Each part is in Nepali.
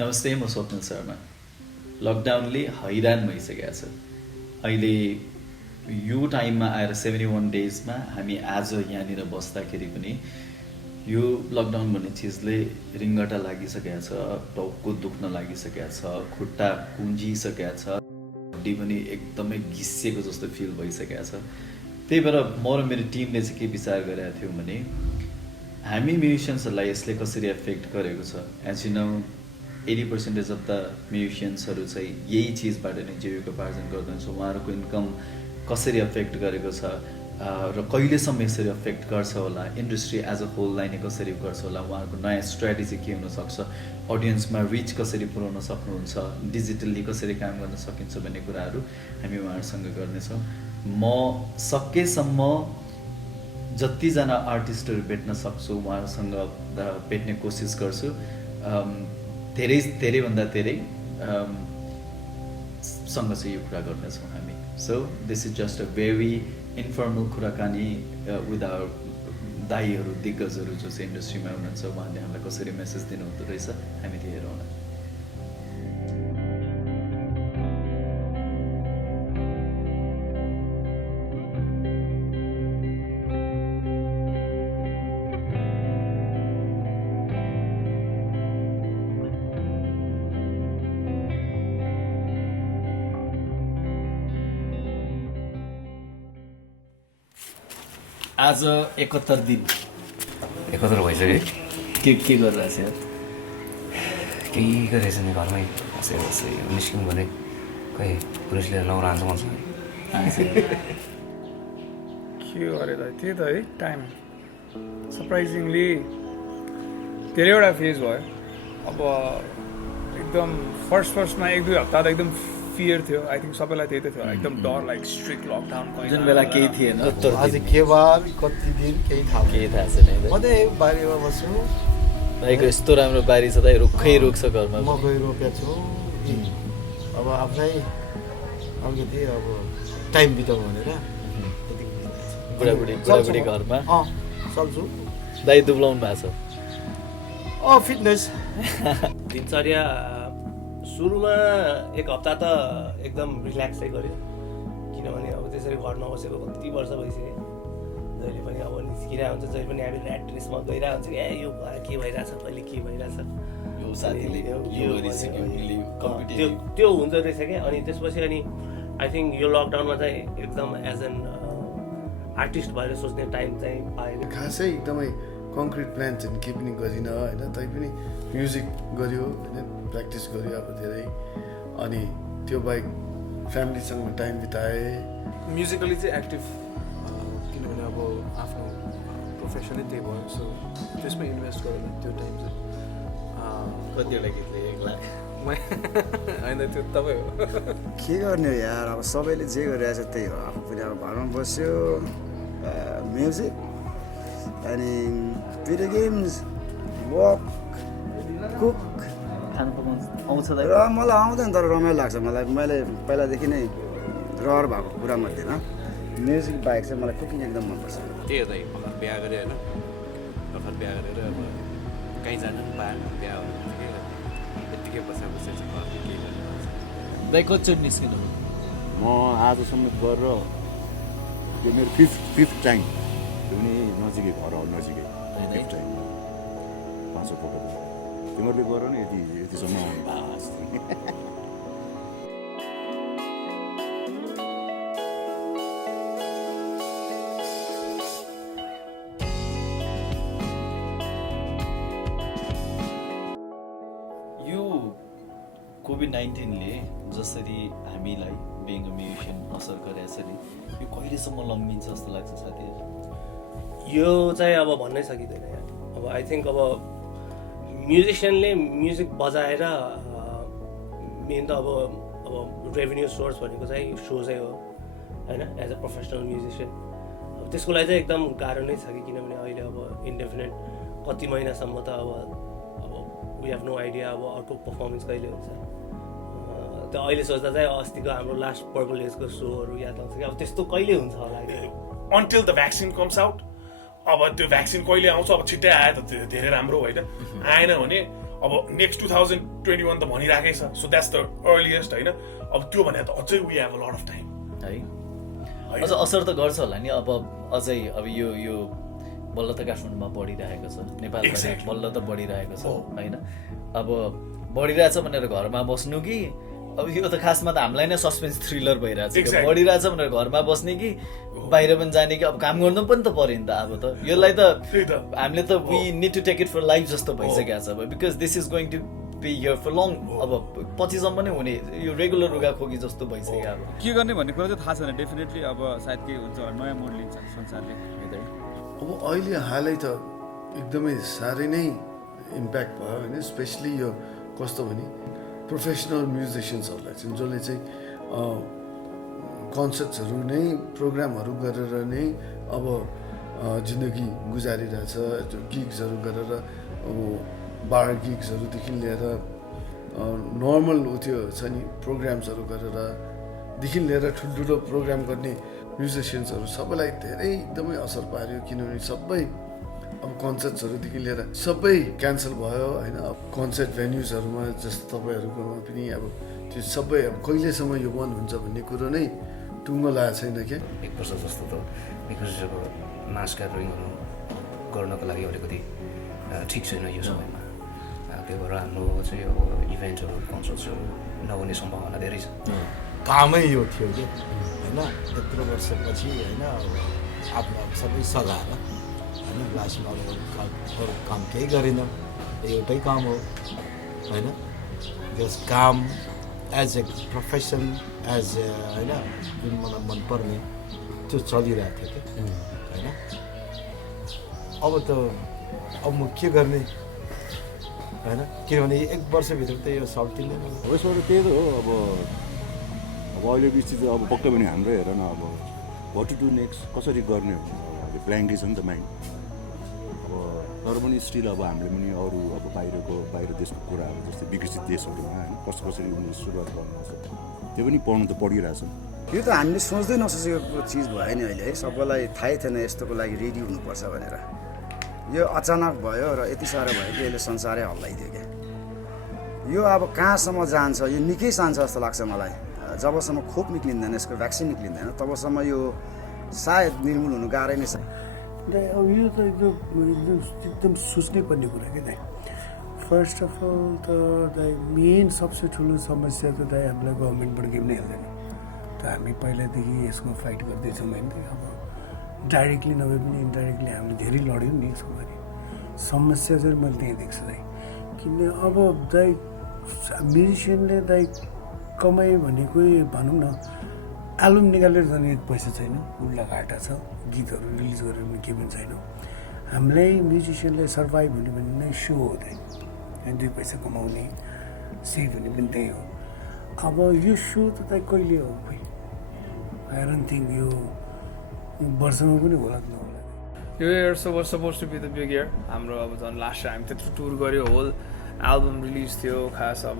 नमस्ते, म स्वप्न शर्मा। लकडाउनले हैरान भइसकेको छ। अहिले यो टाइममा आएर 71 डेजमा हामी आज यहाँनिर बस्दाखेरि पनि यो लकडाउन भन्ने चिजले रिङ्गटा लागिसकेको छ, टाउको दुख्न लागिसकेको छ, खुट्टा कुन्जिसकेको छ, हड्डी पनि एकदमै घिसिएको जस्तो फिल भइसकेको छ। त्यही भएर म र मेरो टिमले चाहिँ के विचार गरेका थियौँ भने हामी म्युजिसियन्सहरूलाई यसले कसरी एफेक्ट गरेको छ। As you know 80% of the म्युजिसियन्सहरू चाहिँ यही चिजबाट नै जीविकोपार्जन गर्दछ। उहाँहरूको इन्कम कसरी एफेक्ट गरेको छ र कहिलेसम्म यसरी एफेक्ट गर्छ होला, इन्डस्ट्री एज अ होललाई नै कसरी गर्छ होला, उहाँहरूको नयाँ स्ट्राटेजी के हुनसक्छ, अडियन्समा रिच कसरी पुर्याउन सक्नुहुन्छ, डिजिटल्ली कसरी काम गर्न सकिन्छ भन्ने कुराहरू हामी उहाँहरूसँग गर्नेछौँ। म सकेसम्म जतिजना आर्टिस्टहरू भेट्न सक्छु उहाँहरूसँग भेट्ने कोसिस गर्छु। धेरैभन्दा धेरै सँग चाहिँ यो कुरा गर्नेछौँ हामी। So this is just a very informal कुराकानी विथ आवर दाईहरू, दिग्गजहरू जो चाहिँ इन्डस्ट्रीमा हुनुहुन्छ, उहाँले हामीलाई कसरी मेसेज दिनुहुँदो रहेछ हामी त्यो हेरौँ न। आज 71 दिन 71 भइसक्यो। के गरिरहेछ यार? केही गरेछ नि, घरमै बसेर निस्किनु भने खै पुलिसले लगाउन हान्छ भन्छ। के गरेर त्यही त है टाइम सरप्राइजिङली धेरैवटा फेज भयो। अब एकदम फर्स्टमा 1-2 हप्ता त एकदम फियर थियो। आई थिङ्क सबैलाई त्यही त थियो, एकदम डर, लाइक स्ट्रिक्ट लकडाउन। जुन बेला केही थिएन, आज के बार कति दिन केही थाहा छैन। म त्यही बारीमा बस्छु। भाइको यस्तो राम्रो बारी छ त, रुखै रुख छ घरमा। मकै रोपेको छु। अब आफ्नै अलिकति अब टाइम बिताउँ भनेर बुढाबुढी घरमा चल्छु। दाइ दुब्लाउनु भएको छ? फिटनेस दिनचर्या सुरुमा 1 हप्ता त एकदम रिल्याक्सै गऱ्यो, किनभने अब त्यसरी घर नबसेको कति वर्ष भइसक्यो। जहिले पनि अब निस्किरहेको हुन्छ, जहिले पनि हामी ऱ्याट रेसमा गइरहेको हुन्छ कि यो के भइरहेछ, कहिले के भइरहेछ, त्यो हुन्छ रहेछ क्या। अनि त्यसपछि आई थिङ्क यो लकडाउनमा चाहिँ एकदम एज एन आर्टिस्ट भएर सोच्ने टाइम चाहिँ पाएन। खासै एकदमै कङ्क्रिट प्लान चाहिँ के पनि गरिनँ होइन, तैपनि म्युजिक गऱ्यो होइन, प्र्याक्टिस गऱ्यो अब धेरै। अनि त्यो बाहेक फ्यामिलीसँग टाइम बिताएँ। म्युजिकली चाहिँ एक्टिभ, किनभने अब आफ्नो प्रोफेसनै त्यही भयो। सो त्यसमा इन्भेस्ट गरेर त्यो टाइम चाहिँ कतिवटा गीत 1 लाख होइन, त्यो तपाईँ हो। के गर्ने यार, अब सबैले जे गरिरहेछ त्यही हो। आफू पनि अब घरमा बस्यो, म्युजिक अनि भिडियो गेम्स, वक, कुक, खानु पकाउनु आउँछ दाइ? र मलाई आउँदैन, तर रमाइलो लाग्छ मलाई। मैले पहिलादेखि नै रहर भएको कुरा मध्येमा म्युजिक बाहेक चाहिँ मलाई कुकिङ एकदम मनपर्छ। त्यही हो दाइ, भर्खर बिहा गरेँ होइन, भर्खर बिहा गरेर अब कहीँ जानु पनि पाएन। बिहा यत्तिकै बसेर चाहिँ घरमा केही गर्नु। दाइ कतिचोटि निस्किनु? म आजसम्म गरेर यो मेरो फिफ्थ टाइम, त्यो पनि नजिकै, घर नजिकै 5 टाइम 5 पटक। तिमीहरूले गर न, यतिसम्म आउनु भएको। यो कोभिड-19ले जसरी हामीलाई बिङ अ म्युजिसियन असर गरेछ नि, यो कहिलेसम्म लम्बिन्छ जस्तो लाग्छ साथीहरू? यो चाहिँ अब भन्नै सकिँदैन यार। अब आई थिङ्क अब म्युजिसियनले म्युजिक बजाएर मेन त अब रेभेन्यू सोर्स भनेको चाहिँ सोजै हो होइन, एज अ प्रोफेसनल म्युजिसियन। अब त्यसको लागि चाहिँ एकदम गाह्रो नै छ कि, किनभने अहिले अब इन्डेफिनेट कति महिनासम्म त अब वी हेभ नो आइडिया अब अर्को पर्फर्मेन्स कहिले हुन्छ। त्यो अहिले सोच्दा चाहिँ अस्तिको हाम्रो लास्ट पर्पल एजको सोहरू याद आउँछ कि अब त्यस्तो कहिले हुन्छ होला until the vaccine comes out. अब त्यो भ्याक्सिन कहिले आउँछ, अब छिट्टै आयो त धेरै राम्रो होइन, आएन भने अब नेक्स्ट 2021 त भनिराखेकै छ, सो द्याट्स द अर्लिएस्ट होइन। अब त्यो भने त अझै we have a lot of time है। अझ असर त गर्छ होला नि, अब अझै अब यो बल्ल त काठमाडौँमा बढिरहेको छ, नेपालमा बल्ल त बढिरहेको छ होइन। अब बढिरहेछ भनेर घरमा बस्नु कि अब यो त खासमा त हामीलाई नै सस्पेन्स थ्रिलर भइरहेछ, बढिरहेछ भनेर घरमा बस्ने कि बाहिर पनि जाने कि अब काम गर्नु पनि त पर्यो नि त। अब त यसलाई त हामीले त we need to take it for life जस्तो भइसकेको छ अब, because this is going to be here for long, अब पछिसम्म नै हुने यो रेगुलर रुगाखोकी जस्तो भइसक्यो। अब के गर्ने भन्ने कुरा चाहिँ थाहा छैन, डेफिनेटली अब सायद के हुन्छ होला, नयाँ मोड लिन्छ संसारले। अब अहिले हालै त एकदमै साह्रै नै इम्प्याक्ट भयो होइन, स्पेसली यो कस्तो भने प्रोफेसनल म्युजिसियन्सहरूलाई चाहिँ जसले चाहिँ कन्सर्ट्सहरू नै प्रोग्रामहरू गरेर नै अब जिन्दगी गुजारिरहेछ, गिग्सहरू गरेर बार गिग्सहरूदेखि लिएर नर्मल त्यो छ नि प्रोग्राम्सहरू गरेरदेखि लिएर ठुल्ठुलो प्रोग्राम गर्ने म्युजिसियन्सहरू सबैलाई धेरै एकदमै असर पार्यो, किनभने सबै अब कन्सर्ट्सहरूदेखि लिएर सबै क्यान्सल भयो होइन। अब कन्सर्ट भेन्युजहरूमा जस्तो तपाईँहरूकोमा पनि अब त्यो सबै अब कहिलेसम्म यो बन्द हुन्छ भन्ने कुरो नै टुङ्गो लागेको छैन क्या। 1 वर्ष जस्तो त बिकज अब मास ग्यादरिङहरू गर्नको लागि अलिकति ठिक छैन यो समयमा, त्यही भएर हाम्रो चाहिँ अब इभेन्टहरू कन्सर्ट्सहरू नहुने सम्भावना धेरै छ। कामै यो थियो कि होइन, यत्रो वर्षपछि होइन आफ्नो सबै सघाएर होइन, लास्टमा अरू काम केही गरेन, एउटै काम हो होइन। जस काम as a profession as a होइन जुन मलाई मनपर्ने त्यो चलिरहेको थियो कि होइन। अब त अब म के गर्ने होइन, किनभने 1 वर्षभित्र त यो सकिँदैन। अब यसबाट त्यही त हो, अब अहिलेको स्थिति अब पक्कै पनि हाम्रो हेर न, अब वाट टु डु नेक्स्ट, कसरी गर्ने हो, अब ब्ल्याङ्कै छ नि त माइन्ड। अब तर पनि स्टिल अब हामीले पनि अरू अब बाहिर देशको कुराहरू जस्तै विकसित देशहरूमा होइन कसरी उनीहरू सुरुवात गर्नुपर्छ त्यो पनि पढ्नु त पढिरहेछ। यो त हामीले सोच्दै नसोचेको चिज भयो नि अहिले है, सबैलाई थाहै थिएन यस्तोको लागि रेडी हुनुपर्छ भनेर। यो अचानक भयो र यति साह्रो भयो कि यसले संसारै हल्लाइदियो क्या। यो अब कहाँसम्म जान्छ, यो निकै जान्छ जस्तो लाग्छ मलाई। जबसम्म खोप निक्लिँदैन, यसको भ्याक्सिन निक्लिँदैन, तबसम्म यो सायद निर्मूल हुनु गाह्रै नै छ। अब यो त एकदम सोच्नै पर्ने कुरा कि दाइ। फर्स्ट अफ अल त दाइ मेन सबसे ठुलो समस्या त दाइ हामीलाई गभर्मेन्टबाट केही पनि हेर्दैन। त हामी पहिलादेखि यसको फाइट गर्दैछौँ होइन, अब डाइरेक्टली नभए पनि इन्डाइरेक्टली हामीले धेरै लड्यौँ नि यसको लागि। समस्या चाहिँ मैले त्यहीँ देख्छु दाइ, किन अब दाइ म्युजिसियनले दाइ कमाइ भनेकै भनौँ न एल्बम निकालेर जाने पैसा छैन, उल्टा घाटा छ, गीतहरू रिलिज गरेर पनि केही पनि छैन। हामीलाई म्युजिसियनलाई सर्भाइभ हुने भने नै सो हो दाइ, 2 पैसा कमाउने सेभ हुने पनि त्यही हो। अब यो सो त दाइ कहिले हो खोइ, आई डोन्ट थिङ्क यो वर्षमा पनि होला कि नहोला। यो year was supposed to be the big year हाम्रो। अब झन् लास्ट टाइम त्यत्रो टुर गऱ्यो, होल एल्बम रिलिज थियो। खास अब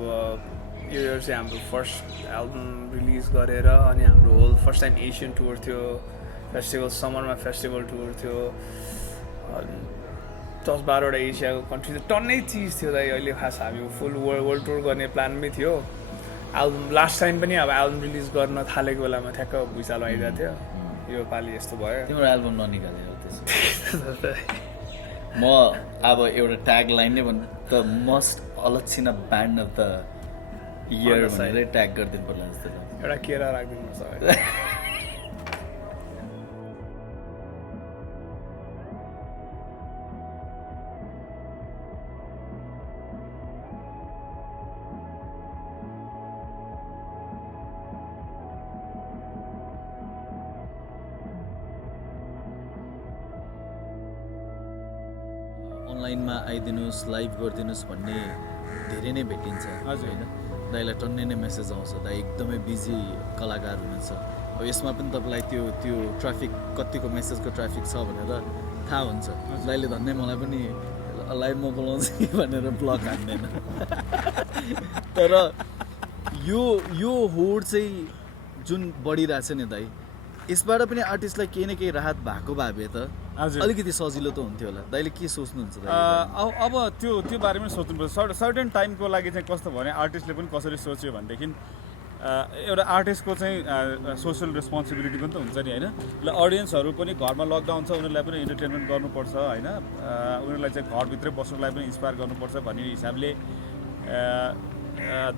यो इयर चाहिँ हाम्रो फर्स्ट एल्बम रिलिज गरेर अनि हाम्रो whole first time Asian tour थियो, फेस्टिभल समरमा फेस्टिभल टुर थियो, 10-12वटा एसियाको कन्ट्री, टन्नै चिज थियो दाइ। अहिले खास हामी फुल वर्ल्ड टुर गर्ने प्लानमै थियो। एल्बम लास्ट टाइम पनि अब एल्बम रिलिज गर्न थालेको बेलामा ठ्याक्क भुइँचालो आइरहेको थियो, यो पालि यस्तो भयो। तिम्रो एल्बम ननिकाले म अब एउटा ट्याग लाइन नै भन्नु त मस्ट अलक्षिना ब्यान्ड अफ द इयर भनेर ट्याग गरिदिनु पर्ला जस्तो एउटा केरा राखिदिनु पर्छ। अनलाइनमा आइदिनुहोस्, लाइभ गरिदिनुहोस् भन्ने धेरै नै भेटिन्छ होइन। दाइलाई टन्नै नै मेसेज आउँछ, दाइ एकदमै बिजी कलाकार हुनुहुन्छ। अब यसमा पनि तपाईँलाई त्यो ट्राफिक कतिको मेसेजको ट्राफिक छ भनेर थाहा हुन्छ। दाइले धन्नै मलाई पनि लाइभमा बोलाउँछ कि भनेर ब्लग हान्दैन। तर यो होड चाहिँ जुन बढिरहेछ नि दाइ, यसबाट पनि आर्टिस्टलाई केही न केही राहत भएको भए त हजुर अलिकति सजिलो त हुन्थ्यो होला दाइले के सोच्नुहुन्छ अब त्यो बारेमा सोच्नुपर्छ सर्टेन टाइमको लागि चाहिँ कस्तो भने आर्टिस्टले पनि कसरी सोच्यो भनेदेखि एउटा आर्टिस्टको चाहिँ सोसियल रेस्पोन्सिबिलिटी पनि त हुन्छ नि होइन ल अडियन्सहरू पनि घरमा लकडाउन छ उनीहरूलाई पनि इन्टरटेनमेन्ट गर्नुपर्छ होइन उनीहरूलाई चाहिँ घरभित्रै बस्नुलाई पनि इन्सपायर गर्नुपर्छ भन्ने हिसाबले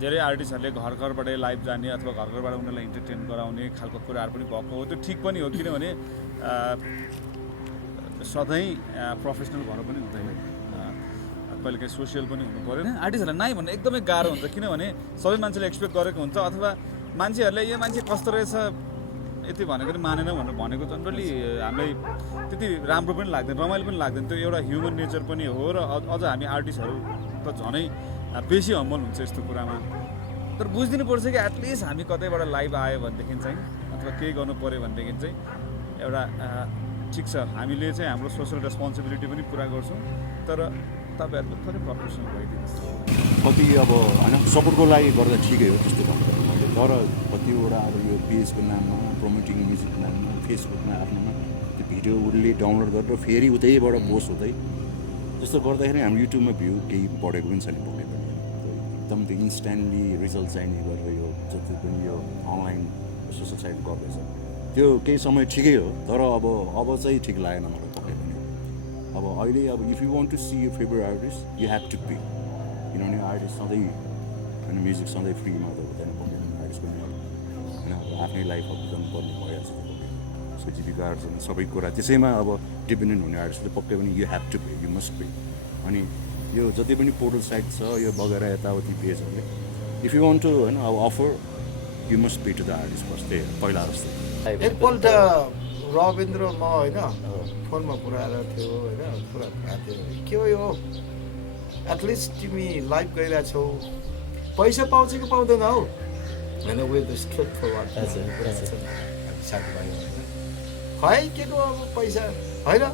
धेरै आर्टिस्टहरूले घर घरबाटै लाइभ जाने अथवा घर घरबाट उनीहरूलाई इन्टरटेन गराउने खालको कुराहरू पनि भएको हो त्यो ठिक पनि हो किनभने सधैँ प्रोफेसनल भएर पनि हुँदैन कहिलेकाहीँ सोसियल पनि हुनु पऱ्यो नि आर्टिस्टहरूलाई नाइ भन्ने एकदमै गाह्रो हुन्छ किनभने सबै मान्छेले एक्सपेक्ट गरेको हुन्छ अथवा मान्छेहरूले यो मान्छे कस्तो रहेछ यति भनेको नि मानेन भनेर भनेको जनरली हामीलाई त्यति राम्रो पनि लाग्दैन रमाइलो पनि लाग्दैन त्यो एउटा ह्युमन नेचर पनि हो र अझ हामी आर्टिस्टहरू त झनै बेसी हम्बल हुन्छ यस्तो कुरामा तर बुझिदिनु पर्छ कि एटलिस्ट हामी कतैबाट लाइभ आयो भनेदेखि चाहिँ अथवा केही गर्नु पऱ्यो भनेदेखि चाहिँ एउटा ठिक छ हामीले चाहिँ हाम्रो सोसियल रेस्पोन्सिबिलिटी पनि पुरा गर्छौँ तर तपाईँहरूको थोरै प्रोफेसनल भइदिनुहोस् कति अब होइन सपोर्टको लागि गर्दा ठिकै हो त्यस्तो भन्नु मैले तर कतिवटा अब यो पेजको नाममा प्रमोटिङ म्युजिकको नाममा फेसबुकमा आफ्नोमा त्यो भिडियो उसले डाउनलोड गरेर फेरि उतैबाट पोस्ट हुँदै जस्तो गर्दाखेरि हाम्रो युट्युबमा भ्यू केही बढेको पनि छैन पक्कै पनि एकदम त्यो इन्स्ट्यान्टली रिजल्ट चाहिने गरेर यो जति पनि यो अनलाइन सोसियल साइट गर्दैछ त्यो केही समय ठिकै हो तर अब चाहिँ ठिक लागेन मलाई पक्कै पनि अब अहिले अब if you want to see you favourite artist you have to pay किनभने आर्टिस्ट सधैँ होइन म्युजिक सधैँ फ्रीमा त हुँदैन पक्कै आर्टिस्ट पनि होइन अब आफ्नै लाइफ अब गर्नुपर्ने भइहाल्छ उसको जीविकाहरू सबै कुरा त्यसैमा अब डिपेन्डेन्ट हुने आर्टिस्टले पक्कै पनि you have to pay you must pay अनि यो जति पनि पोर्टल साइट छ यो बगेर यताउति पेजहरूले इफ यु वान्ट टु होइन अब offer you must pay to the artist first त्यही पहिला जस्तो एकपल्ट रविन्द्र म होइन फोनमा पुऱ्याएर थियो होइन पुरा भएको थियो के हो यो एटलिस्ट तिमी लाइभ गइरहेछौ पैसा पाउँछ कि पाउँदैन हौ होइन वेथ स्ट्रेट फरवार्ड साथीभाइ होइन खै के को अब पैसा होइन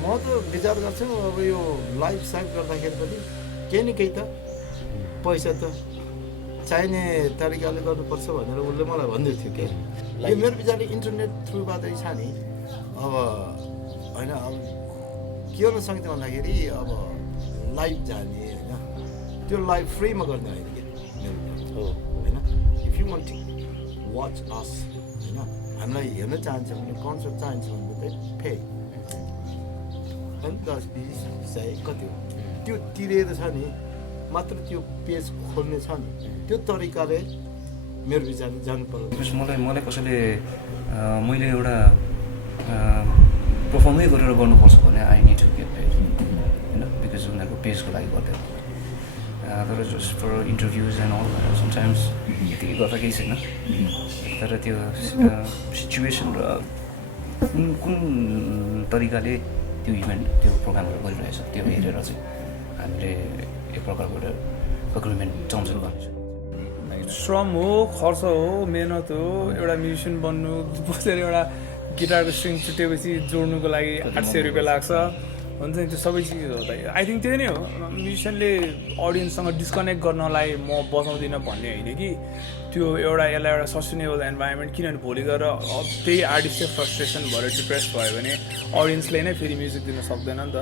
म त विचार गर्छु अब यो लाइभ साइभ गर्दाखेरि पनि केही न केही त पैसा त चाहिने तरिकाले गर्नुपर्छ भनेर उसले मलाई भन्दै थियो कि यो मेरो विचारले इन्टरनेट थ्रुबाट छ नि अब होइन अब के हुन सक्छ भन्दाखेरि अब लाइभ जाने होइन त्यो लाइभ फ्रीमा गर्ने होइन कि होइन if you want to watch us होइन हामीलाई हेर्न चाहन्छ भने कन्सर्ट चाहन्छ भने चाहिँ पे अनि 10-20 कति हो त्यो तिरेर छ नि मात्र त्यो पेज खोल्ने छ नि त्यो तरिकाले मेरो विचारले जानु पर्यो मलाई कसैले मैले एउटा पर्फर्मै गरेर गर्नुपर्छ भने I need to get paid होइन बिकज उनीहरूको पेजको लागि गर्दै तर just for interviews and all sometimes यति गर्दा केही छैन तर त्यो सिचुएसन र कुन तरिकाले त्यो इभेन्ट त्यो प्रोग्रामहरू गरिरहेछ त्यो हेरेर चाहिँ हामीले एक प्रकारको एउटा एग्रिमेन्ट टर्म्सहरू गर्छौँ श्रम हो खर्च हो मेहनत हो एउटा म्युजिसियन बन्नु बसेर एउटा गिटारको स्ट्रिङ चुटेपछि जोड्नुको लागि 800 रुपियाँ लाग्छ हुन्छ नि त्यो सबै चिज हो त आई थिङ्क त्यही नै हो म्युजिसियनले अडियन्ससँग डिस्कनेक्ट गर्नलाई म बजाउँदिनँ भन्ने होइन कि त्यो यसलाई एउटा सस्टेनेबल इन्भाइरोमेन्ट किनभने भोलि गएर त्यही आर्टिस्टकै फ्रस्ट्रेसन भएर डिप्रेस भयो भने अडियन्सले नै फेरि म्युजिक दिन सक्दैन नि त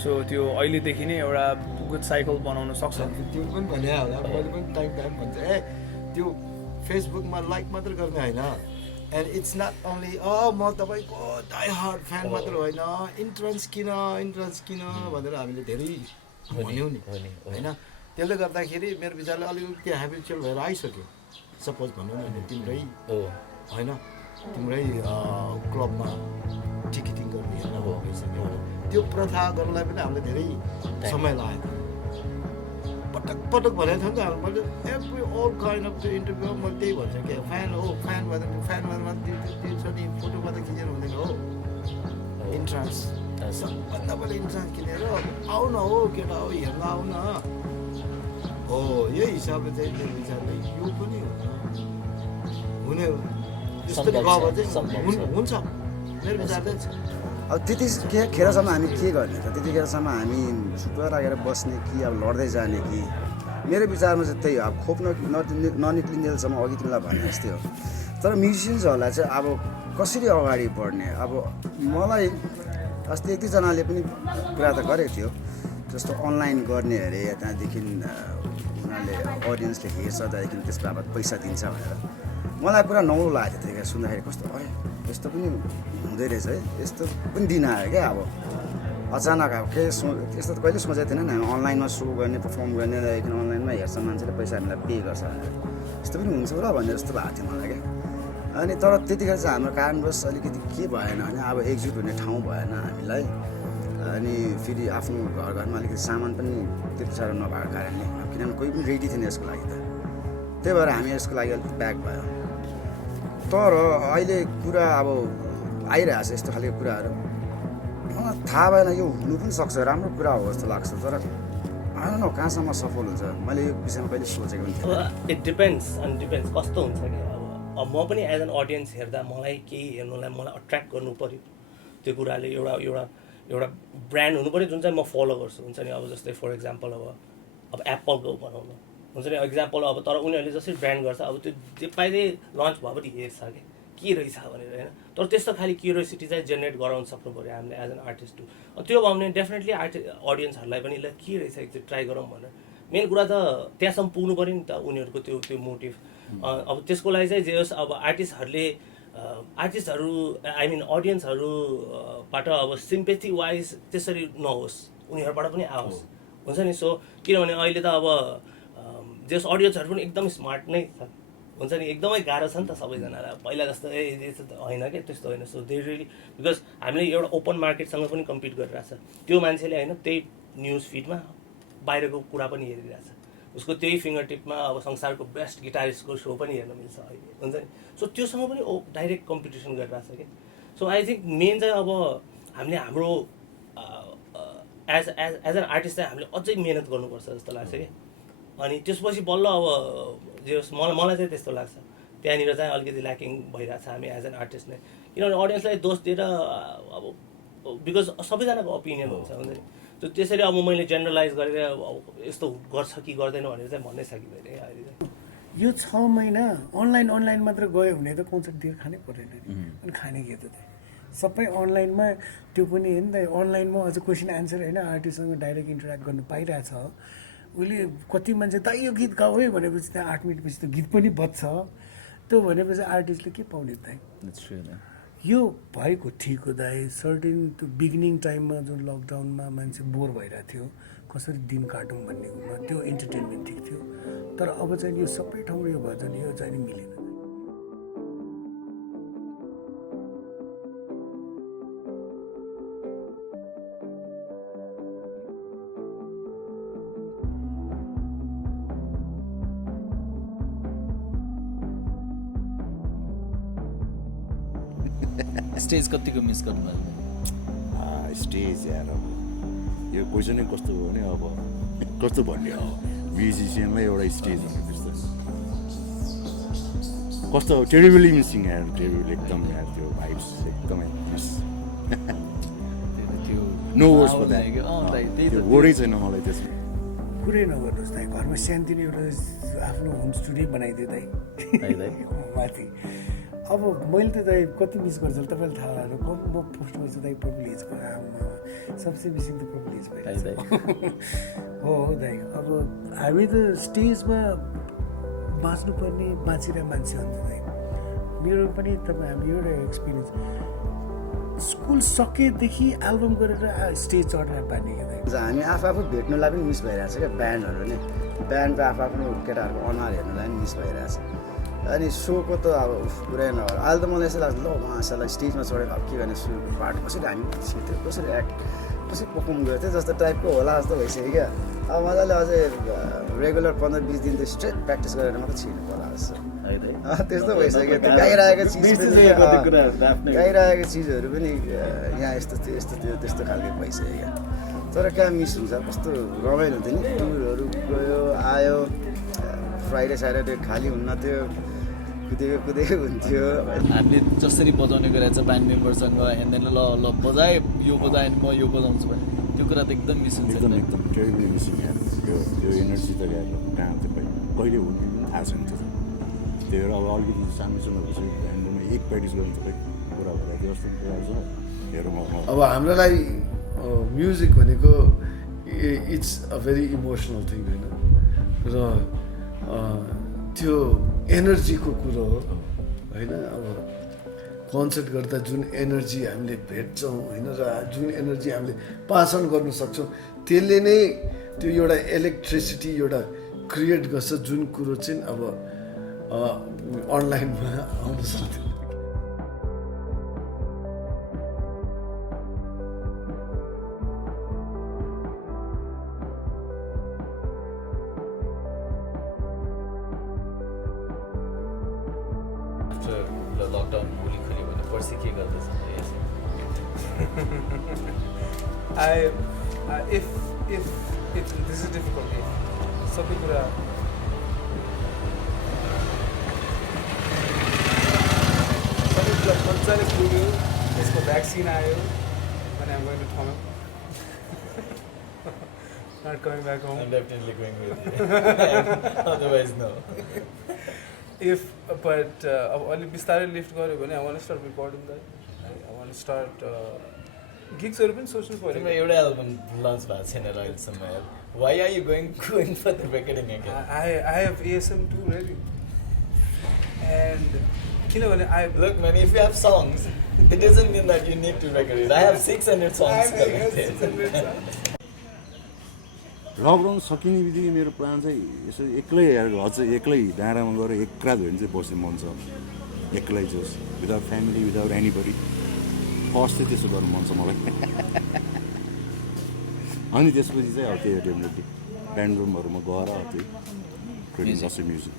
सो त्यो अहिलेदेखि नै एउटा गुड साइकल बनाउन सक्छ त्यो पनि भने होला मैले पनि टाइम भन्छ ए त्यो फेसबुकमा लाइक मात्र गर्ने होइन एन्ड इट्स नट ओन्ली म तपाईँको डाई हार्ड फ्यान मात्र होइन इन्ट्रान्स किन भनेर हामीले धेरै भन्यौँ नि होइन त्यसले गर्दाखेरि मेरो विचारले अलिकति ह्याबिचुअल भएर आइसक्यो सपोज भनौँ न तिम्रै होइन तिम्रै क्लबमा टिकटिङ गर्ने हेर्न भइसक्यो त्यो प्रथा गर्नलाई पनि हामीले धेरै समय लाग्यो पटक भनेको थियौँ त मैले एभ्री अल काइन्ड अफ त्यो इन्टरभ्यू मैले त्यही भन्छु कि फ्यान हो फ्यान दिन्छ नि फोटो मात्रै खिचेर हुँदैन हो इन्ट्रान्स सबभन्दा पहिला इन्ट्रान्स किनेर आऊ न हो केटा हो हेर्न आऊ न हो यही हिसाबले चाहिँ मेरो विचारले यो पनि हुने यस्तो हुन्छ मेरो विचारले अब त्यतिखेरसम्म हामी के गर्ने त त्यतिखेरसम्म हामी सुत्व राखेर बस्ने कि अब लड्दै जाने कि मेरो विचारमा चाहिँ त्यही हो अब खोप ननिक्लिन्जेलसम्म अघि तिमीलाई भने जस्तै हो तर म्युजिसियन्सहरूलाई चाहिँ अब कसरी अगाडि बढ्ने। अब मलाई अस्ति एक दुईजनाले पनि कुरा त गरेको थियो, जस्तो अनलाइन गर्ने अरे, त्यहाँदेखि उनीहरूले अडियन्सले हेर्छ, त्यहाँदेखि त्यस बाबत पैसा दिन्छ भनेर मलाई पुरा नौलो लागेको थियो क्या सुन्दाखेरि। कस्तो अरे यस्तो पनि हुँदै रहेछ है, यस्तो पनि दिन आयो क्या। अब अचानक अब के त्यस्तो त कहिले सोचेको थिएन नि, अनलाइनमा सो गर्ने पर्फर्म गर्ने, त्यहाँदेखि अनलाइनमा हेर्छ मान्छेले पैसा हामीलाई पे गर्छ भनेर, यस्तो पनि हुन्छ र भनेर जस्तो भएको थियो मलाई क्या। अनि तर त्यतिखेर चाहिँ हाम्रो कारणवश अलिकति के भएन भने अब एकजुट हुने ठाउँ भएन हामीलाई, अनि फेरि आफ्नो घर घरमा अलिकति सामान पनि त्यति साह्रो नभएको कारणले, किनभने कोही पनि रेडी थिएन यसको लागि त, त्यही भएर हामी यसको लागि अलिकति ब्याक भयो। तर अहिले कुरा अब आइरहेको छ यस्तो खालको कुराहरू, मलाई थाहा भएन यो हुनु पनि सक्छ, राम्रो कुरा हो जस्तो लाग्छ, तर आउनु न कहाँसम्म सफल हुन्छ मैले यो विषयमा कहिले सोचेको पनि थिएन। इट डिपेन्ड्स कस्तो हुन्छ कि अब म पनि एज एन अडियन्स हेर्दा मलाई केही हेर्नुलाई मलाई अट्र्याक्ट गर्नु पऱ्यो त्यो कुराले, एउटा ब्रान्ड हुनु पऱ्यो जुन चाहिँ म फलो गर्छु। हुन्छ नि अब जस्तै फर इक्जाम्पल अब एप्पलको भनौँ न, हुन्छ नि इक्जाम्पल। अब तर उनीहरूले जसरी ब्रान्ड गर्छ अब त्यो जे पाइदै लन्च भयो पनि हेर्छ कि के रहेछ भनेर होइन, तर त्यस्तो खालि क्युरियोसिटी चाहिँ जेनेरेट गराउन सक्नु पऱ्यो हामीले एज एन आर्टिस्ट टु। त्यो भयो भने डेफिनेटली अडियन्सहरूलाई पनि ल के रहेछ एकचोटि ट्राई गरौँ भनेर। मेन कुरा त त्यहाँसम्म पुग्नु पऱ्यो नि त उनीहरूको त्यो मोटिभ। अब त्यसको लागि चाहिँ जे होस् अब आर्टिस्टहरू आई मिन अडियन्सहरूबाट अब सिम्पेथी वाइज त्यसरी नहोस्, उनीहरूबाट पनि आओस्, हुन्छ नि। सो किनभने अहिले त अब जस अडियन्सहरू पनि एकदम स्मार्ट नै छ, हुन्छ नि, एकदमै गाह्रो छ नि त सबैजनालाई पहिला जस्तो होइन क्या, त्यस्तो होइन। सो दे रियली बिकज हामीले एउटा ओपन मार्केटसँग पनि कम्पिट गरिरहेछ, त्यो मान्छेले होइन त्यही न्युज फिडमा बाहिरको कुरा पनि हेरिरहेछ, उसको त्यही फिङ्गर टिपमा अब संसारको बेस्ट गिटारिस्टको सो पनि हेर्न मिल्छ अहिले, हुन्छ नि। सो त्योसँग पनि डाइरेक्ट कम्पिटिसन गरिरहेछ कि। सो आई थिङ्क मेन चाहिँ अब हामीले हाम्रो एज एन आर्टिस्ट चाहिँ हामीले अझै मिहिनेत गर्नुपर्छ जस्तो लाग्छ कि। अनि त्यसपछि बल्ल अब जे होस् मलाई चाहिँ त्यस्तो लाग्छ त्यहाँनिर चाहिँ अलिकति ल्याकिङ भइरहेछ हामी एज एन आर्टिस्ट नै, किनभने अडियन्सलाई दोष दिएर अब बिकज सबैजनाको ओपिनियन हुन्छ नि। त्यो त्यसरी अब मैले जेनरलाइज गरेर यस्तो गर्छ कि गर्दैन भनेर चाहिँ भन्नै सकिँदैन अहिले चाहिँ। यो 6 महिना अनलाइन मात्र गयो भने त कन्सर्ट दिएर खानै परेन नि, अनि खाने के त सबै अनलाइनमा, त्यो पनि होइन त अनलाइनमा अझ क्वेसन एन्सर होइन, आर्टिस्टसँग डाइरेक्ट इन्टरेक्ट गर्नु पाइरहेछ। उसले कति मान्छे त यो गीत गाऊ है भनेपछि त्यहाँ 8 मिनटपछि त गीत पनि बज्छ, त्यो भनेपछि आर्टिस्टले के पाउने त। यो भएको ठिक हो दाइ, सर्टेन त्यो बिगिनिङ टाइममा जुन लकडाउनमा मान्छे बोर भइरहेको थियो कसरी दिन काटौँ भन्नेमा त्यो इन्टरटेनमेन्ट ठिक थियो, तर अब चाहिँ यो सबै ठाउँमा यो भयो भने यो चाहिँ मिलेन। स्टेज कतिको मिस गर्नुभयो? स्टेज यार अब यो क्वेसनै कस्तो हो भने अब कस्तो भन्ने हो, म्युजिसियनलाई एउटा स्टेज हुने त्यस्तो कस्तो टेरिबली मिसिङ यार, टेरिबल एकदम यार, त्यो भाइब्स एकदमै miss, no words for that, त्यो वर्डै छैन मलाई त्यसमा। कुरै नगर्नुहोस् दाइ, घरमा सानोतिनो एउटा आफ्नो होम स्टुडियो बनाइदियो दाइ माथि। अब मैले त दाइ कति मिस गर्छु तपाईँलाई थाहा होला, म पोस्ट गर्छु दाइ प्रिभिलेजको आमा, सबसे बेसी त प्रिभिलेज भइरहेछ हो दाइ। अब हामी त स्टेजमा बाँच्नुपर्ने बाँचिरहेको मान्छे हो नि त दाइ। मेरो पनि हामी एउटा एक्सपिरियन्स स्कुल सकेदेखि एल्बम गरेर स्टेज चढेर पार्ने क्या दाइ। हामी आफू भेट्नुलाई पनि मिस भइरहेछ क्या, ब्यान्डहरूले ब्यान्डको आफ्नो केटाहरूको अनुहार हेर्नुलाई पनि मिस भइरहेछ। अनि सोको त अब पुरै नभएर अहिले त मलाई यस्तो लाग्छ ल मान्छेलाई स्टेजमा चढेर अब के गर्ने सुरुको पार्ट कसरी हामी छिर्थ्यो, कसरी एक्ट कसरी पर्फर्म गर्थ्यो जस्तो टाइपको होला जस्तो भइसक्यो क्या। अब मजाले अझै रेगुलर 15-20 दिन त स्ट्रेट प्र्याक्टिस गरेर मात्रै छिर्नु पर्ला जस्तो त्यस्तो भइसक्यो। त्यो गाइरहेको चिजहरू पनि यहाँ यस्तो थियो यस्तो थियो त्यस्तो खालको भइसक्यो क्या। तर कहाँ मिस हुन्छ, कस्तो रमाइलो हुन्थ्यो नि, टुरहरू गयो आयो, फ्राइडे स्याटरडे खाली हुन्न थियो, कुदेको हुन्थ्यो। हामीले जसरी बजाउने गरेको छ ब्यान्ड मेम्बरसँग एन्ड देन ल बजाएँ यो बजाएँ म यो बजाउँछु भने त्यो कुरा त एकदम मिस हुन्छ, एकदम टेरिबली मिसिङ यार। त्यो एनर्जी त यार कहाँ कहिले हुने पनि थाहा छैन। त्यो भएर अब अलिकति सानो भएपछि ब्यान्डमा एक प्र्याक्टिस गर्नु तपाईँ कुरा भइरहेको जस्तो कुरा छ हेरौँ अब हाम्रोलाई म्युजिक भनेको it's a very emotional thing होइन र त्यो एनर्जीको कुरो हो होइन अब कन्सर्ट गर्दा जुन एनर्जी हामीले भेट्छौँ होइन र जुन एनर्जी हामीले पास अन गर्न सक्छौँ त्यसले नै त्यो एउटा इलेक्ट्रिसिटी एउटा क्रिएट गर्छ जुन कुरो चाहिँ अब अनलाइनमा आउन सक्दैन लकडाउन भोलि खोल्यो भने पर्सि के गर्दैछ if this is difficult सबै कुरा मजाले पुग्यो त्यसको भ्याक्सिन आयो अनि I'm going to Toronto. Not coming back home. I'm definitely going with you. Otherwise no. But अब अलि बिस्तारै लिफ्ट गऱ्यो भने I want to start recording that. I want to start gigsहरू पनि सोच्नु पर्यो. तिम्रो एउटा एल्बम लन्च भएको छैन र अहिलेसम्म यार. Why are you going for the recording again? I have ASM too ready. And किनभने look man, if you have songs, it doesn't mean that you need to record it. I have 600 songs. Lockdown सकिने बित्तिकै मेरो प्लान चाहिँ यसो एक्लै हजुर एक्लै डाँडामा गएर एक रात भयो भने चाहिँ बस्ने मन छ एक्लै जोस् without family without anybody first चाहिँ त्यसो गर्नु मन छ मलाई अनि त्यसपछि चाहिँ अब त्यही डेफिनेटली ब्यान्ड रुमहरूमा गएर त्यही क्रिएटिङ गर्छु म्युजिक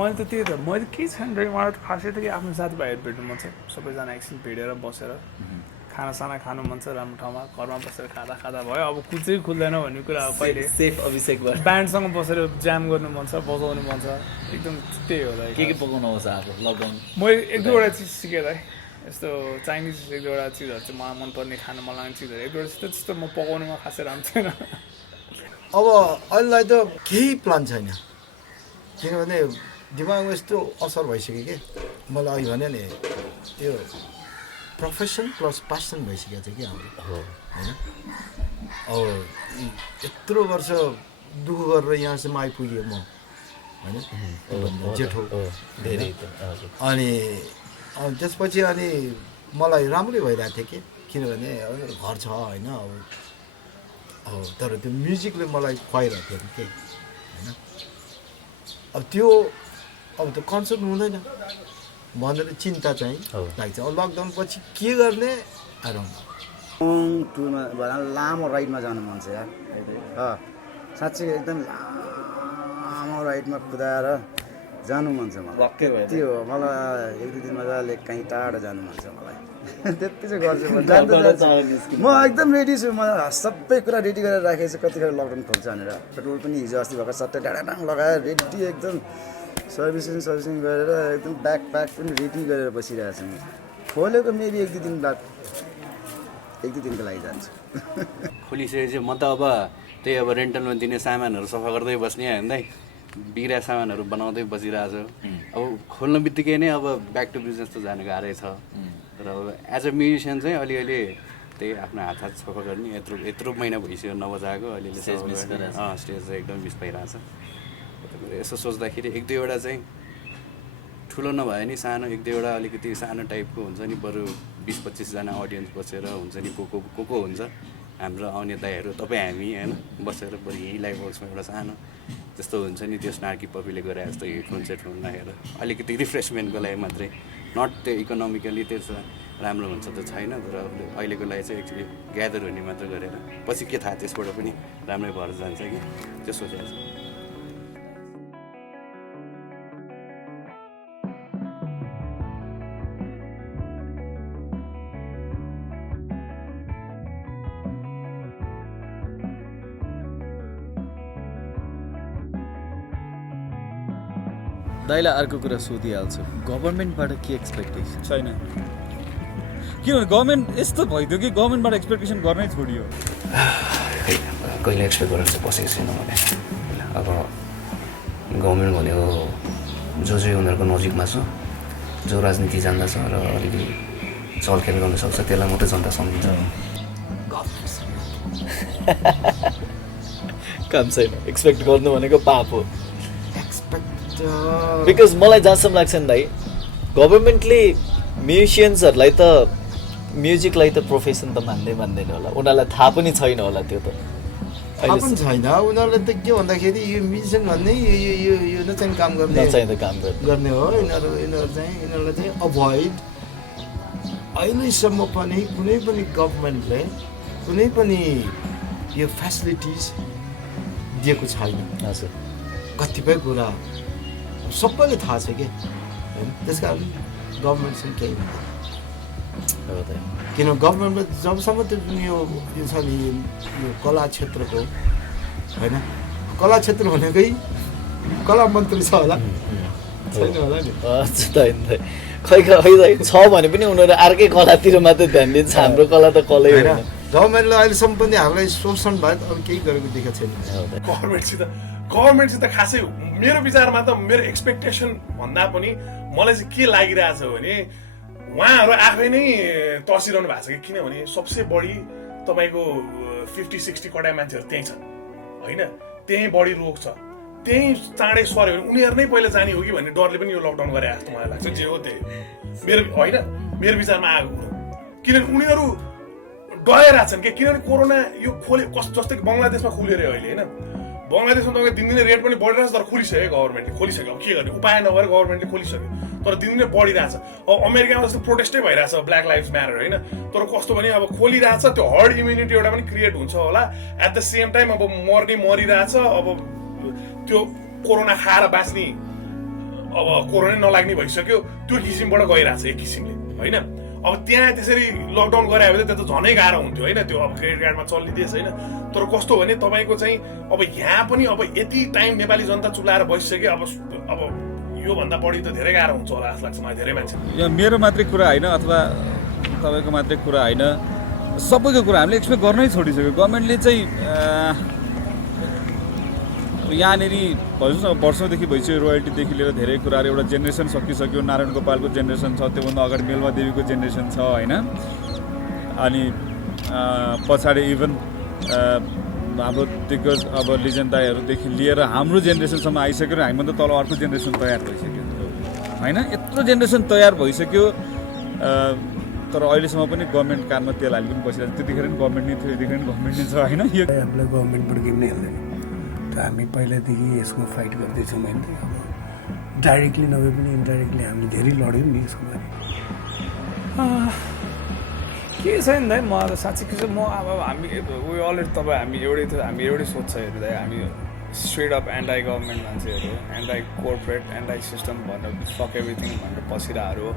मैले त त्यही त मैले केही छैन रे मलाई त खासै त कि आफ्नो साथीभाइहरू भेट्नु मन छ सबैजना एकछिन भेटेर बसेर खानासाना खानु मन छ राम्रो ठाउँमा घरमा बसेर खाँदा भयो अब कुनै खुल्दैन भन्ने कुरा अब कहिले सेफ अभिषेक भयो ब्यान्डसँग बसेर जाम गर्नु मन छ बजाउनु मन छ एकदम त्यही हो के पकाउनु आउँछ अब लकडाउन मैले एक दुईवटा चिज सिकेँ है यस्तो चाइनिज एक दुईवटा चिजहरू चाहिँ मलाई मनपर्ने खानु मन लाग्ने चिजहरू एक दुईवटा त्यस्तो म पकाउनुमा खासै राम्रो छैन अब अहिलेलाई त केही प्लान छैन किनभने दिमागमा यस्तो असर भइसक्यो कि मलाई अघि भने नि त्यो प्रोफेसन प्लस प्यासन भइसकेको छ कि हाम्रो होइन अब यत्रो वर्ष दुःख गरेर यहाँसम्म आइपुगेँ म होइन जेठो धेरै अनि त्यसपछि अनि मलाई राम्रै भइरहेको थियो कि किनभने घर छ होइन अब तर त्यो म्युजिकले मलाई खुवाइरहेको थियो कि होइन अब त्यो अब त्यो कन्सर्ट हुँदैन भनेर चिन्ता चाहिँ लाग्छ अब लकडाउन पछि के गर्ने टुरमा लामो राइडमा जानु मन छ यार साँच्चै एकदम लामो राइडमा कुदाएर जानु मन छ मलाई त्यो मलाई एक दुई दिन मजाले कहीँ टाढो जानु मन छ मलाई त्यति चाहिँ गर्छु म एकदम रेडी छु म सबै कुरा रेडी गरेर राखेको छु कतिखेर लकडाउन खोल्छ भनेर पेट्रोल पनि हिजो अस्ति भर्खर सट्टै डाँडाडाङ लगाएर रेडी एकदम सर्भिसिङ गरेर एकदम ब्याग प्याक पनि रेडी गरेर बसिरहेको छु म खोलेको मेबी एक दुई दिनको लागि जान्छु खोलिसकेपछि म त अब त्यही अब रेन्टलमा दिने सामानहरू सफा गर्दै बस्ने हेर्दै बिग्रिया सामानहरू बनाउँदै बसिरहेको छु अब खोल्ने बित्तिकै नै अब ब्याक टु बिजनेस त जानु गाह्रै छ तर अब एज अ म्युजिसियन चाहिँ अलिअलि त्यही आफ्नो हात सफा गर्ने यत्रो महिना भइसक्यो नबजाएको अलिअलि स्टेज चाहिँ एकदम मिस भइरहेछ यसो सोच्दाखेरि एक दुईवटा चाहिँ ठुलो नभए नि सानो एक दुईवटा अलिकति सानो टाइपको हुन्छ नि बरु 20-25जना अडियन्स बसेर हुन्छ नि को हुन्छ हाम्रो आउने दाइहरू तपाईँ हामी होइन बसेर बरु यहीँ लाइभ वर्क्समा एउटा सानो जस्तो हुन्छ नि त्यो स्नार्की पपीले गरे जस्तो हेडफोन सेटफोन लगाएर अलिकति रिफ्रेसमेन्टको लागि मात्रै नट त्यो इकोनोमिकली त्यस राम्रो हुन्छ त छैन तर अहिलेको लागि चाहिँ एक्चुली ग्यादर हुने मात्र गरेर पछि के थाहा त्यसबाट पनि राम्रै भएर जान्छ कि त्यो सोचेको छ दाइलाई अर्को कुरा सोधिहाल्छु गभर्मेन्टबाट के एक्सपेक्टेसन छैन किनभने गभर्मेन्ट यस्तो भइदियो कि गभर्मेन्टबाट एक्सपेक्टेसन गर्नै छोडियो कहिले एक्सपेक्ट गरेर चाहिँ बसेको छैन मैले अब गभर्मेन्ट भनेको जो उनीहरूको नजिकमा छ जो राजनीति जान्दछ र अलिकति झल्केर गर्न सक्छ त्यसलाई मात्रै जनता सम्झिन्छ काम छैन एक्सपेक्ट गर्नु भनेको पाप हो बिकज मलाई जहाँसम्म लाग्छ नि दाइ गभर्मेन्टले म्युजिसियन्सहरूलाई त म्युजिकलाई त प्रोफेसन त मान्दैन होला उनीहरूलाई थाहा पनि छैन होला त्यो त थाहा पनि छैन उनीहरूले त के भन्दाखेरि यो म्युजिसियन भन्ने यो नचाहिँ काम गर्ने हो यिनीहरूलाई चाहिँ अभोइड अहिलेसम्म पनि कुनै पनि गभर्मेन्टले कुनै पनि यो फेसिलिटिज दिएको छैन हजुर कतिपय कुरा सबैले थाहा छ कि होइन त्यस कारण गभर्मेन्टसँग केही हुँदैन किन गभर्मेन्टले जबसम्म त्यो यो छ नि यो कला क्षेत्रको होइन कला क्षेत्र भनेकै कला मन्त्री छ होला छैन होला नि खै छ भने पनि उनीहरू अर्कै कलातिर मात्रै ध्यान दिन्छ हाम्रो कला त कलै होइन गभर्मेन्टले अहिलेसम्म पनि हामीलाई शोषण भयो अरू केही गरेको देखेको छैन गभर्मेन्टसित खासै मेरो विचारमा त मेरो एक्सपेक्टेसन भन्दा पनि मलाई चाहिँ के लागिरहेछ भने उहाँहरू आफै नै तर्सिरहनु भएको छ कि किनभने सबसे बढी तपाईँको 50-60 कटा मान्छेहरू त्यहीँ छन् होइन त्यहीँ बढी रोग छ त्यहीँ चाँडै सर्यो भने उनीहरू नै पहिला जाने हो कि भन्ने डरले पनि यो लकडाउन गरे जस्तो मलाई लाग्छ जे हो त्यही मेरो होइन मेरो विचारमा आएको कुरो किनभने उनीहरू डराइरहेछन् कि किनभने कोरोना यो जस्तै बङ्गलादेशमा खुलेर अहिले होइन बङ्गलादेशमा तपाईँको दिनदिनै रेट पनि बढिरहेछ तर खोलिसक्यो गभर्मेन्टले खोलिसक्यो अब के गर्ने उपाय नभएर गभर्मेन्टले खोलिसक्यो तर दिनदिनै बढिरहेछ अब अमेरिकामा जस्तो प्रोटेस्टै भइरहेछ ब्ल्याक लाइफ्स म्याटर होइन तर कस्तो भने अब खोलिरहेछ त्यो हर्ड इम्युनिटी एउटा पनि क्रिएट हुन्छ होला एट द सेम टाइम अब मरिरहेछ अब त्यो कोरोना खाएर बाँच्ने अब कोरोना नलाग्ने भइसक्यो त्यो किसिमबाट गइरहेछ एक किसिमले होइन अब त्यहाँ त्यसरी लकडाउन गरायो भने त्यो त झनै गाह्रो हुन्थ्यो होइन त्यो अब क्रेडिट कार्डमा चल्ने देश होइन तर कस्तो भने तपाईँको चाहिँ अब यहाँ पनि अब यति टाइम नेपाली जनता चुलाएर बसिसक्यो अब योभन्दा बढी त धेरै गाह्रो हुन्छ होला जस्तो लाग्छ मलाई धेरै मान्छे यो मेरो मात्रै कुरा होइन अथवा तपाईँको मात्रै कुरा होइन सबैको कुरा हामीले एक्सपेक्ट गर्नै छोडिसक्यो गभर्मेन्टले चाहिँ यहाँनिर भन्छ न वर्षौँदेखि भइसक्यो रोयल्टीदेखि लिएर धेरै कुराहरू एउटा जेनेरेसन सकिसक्यो नारायण गोपालको जेनेरेसन छ त्योभन्दा अगाडि मेलमा देवीको जेनेरेसन छ होइन अनि पछाडि इभन हाम्रो दिग्गज अब लिजेन्ड दाईहरूदेखि लिएर हाम्रो जेनेरेसनसम्म आइसक्यो र हामीभन्दा तल अर्को जेनेरेसन तयार भइसक्यो होइन यत्रो जेनेरेसन तयार भइसक्यो तर अहिलेसम्म पनि गभर्मेन्ट कानमा तेल हाली पनि बसिरहेको छ त्यतिखेर पनि गभर्मेन्ट नै थियो यतिखेर पनि गभर्मेन्ट नै छ होइन यो हामीलाई गभर्मेन्टबाट केही नै हाल्दैन हामी पहिलादेखि यसमा फाइट गर्दैछौँ होइन अब डाइरेक्टली नभए पनि इन्डाइरेक्टली हामीले धेरै लड्यौँ नि यसको बारे के छैन दाइ म अब साँच्चै के छ म अब हामी उयो अलरेडी तपाईँ हामी एउटै सोच छ हेर्नु दाइ हामी स्ट्रेट अप एन्टाई गभर्मेन्ट मान्छेहरू एन्टाई कोर्पोरेट एन्टाई सिस्टम भनेर फक एभ्रिथिङ भनेर पसिरहेको हो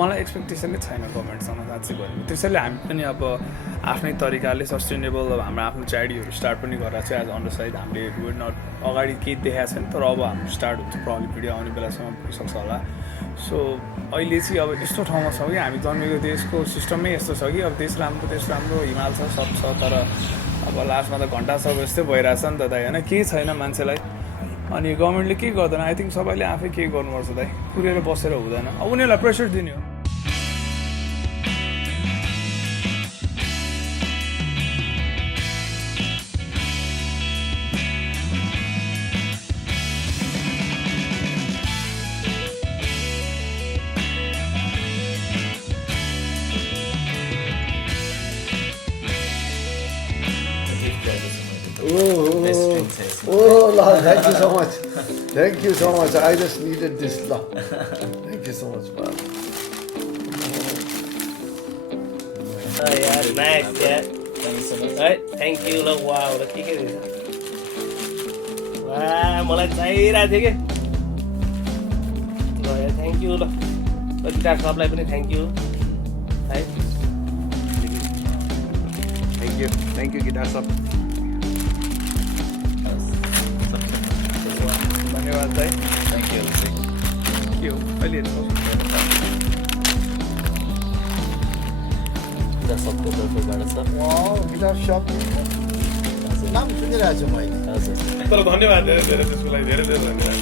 मलाई एक्सपेक्टेसनै छैन गभर्मेन्टसँग साँच्चै भयो त्यसैले हामी पनि अब आफ्नै तरिकाले सस्टेनेबल अब हाम्रो आफ्नो च्यारिटीहरू स्टार्ट पनि गरेर चाहिँ एज अन द साइड हामीले वुड नट अगाडि केही देखाएको छैन तर अब हाम्रो स्टार्ट हुन्छ प्रब्लम पिँढी आउने बेलासम्म पुगिसक्छ होला सो अहिले चाहिँ अब यस्तो ठाउँमा छ कि हामी जन्मेको देशको सिस्टमै यस्तो छ कि अब देश राम्रो हिमाल छ सब छ तर अब लास्टमा त घन्टा सब यस्तै भइरहेछ नि त दाइ होइन केही छैन मान्छेलाई अनि गभर्मेन्टले के गर्दैन आई थिङ्क सबैले आफै केही गर्नुपर्छ दाइ पुरेर बसेर हुँदैन अब उनीहरूलाई प्रेसर दिने हो Oh, Lord, thank you so much. Thank you so much. I just needed this, Lord. Thank you so much, man. Oh, yeah, nice, yeah. Right, thank you, ल वाउ ल के रहेछ वा मलाई चाहिरहेको थियो कि ल थ्याङ्क यू ल गिटार सबलाई पनि थ्याङ्क यू है थ्याङ्क यू गिटार सब धन्यवाद दाइ थ्याङ्क यू के हो अहिले गिटार सप नाम सुनिरहेको छु मैले तर धन्यवाद धेरै त्यसको लागि धेरै धन्यवाद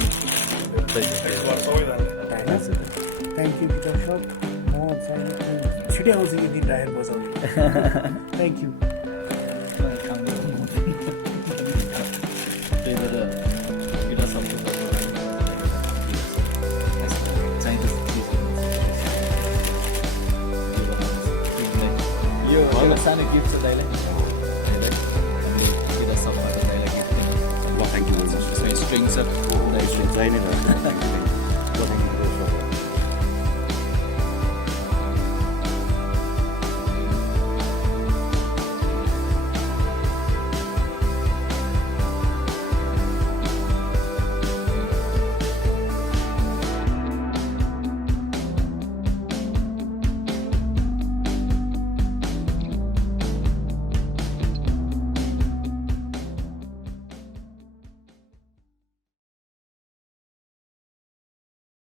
थ्याङ्क यू गिटार सप म छिट्टै आउँछु यो गीत टायर बजाउने थ्याङ्क यू त्यही भएर गिटार शब्द यो एउटा सानो गिफ्ट छ दाइलाई हामीले गिटार शब्दबाट दाइलाई गिफ्ट दिनु थ्याङ्क यू स्ट्रिङ छ चाहिने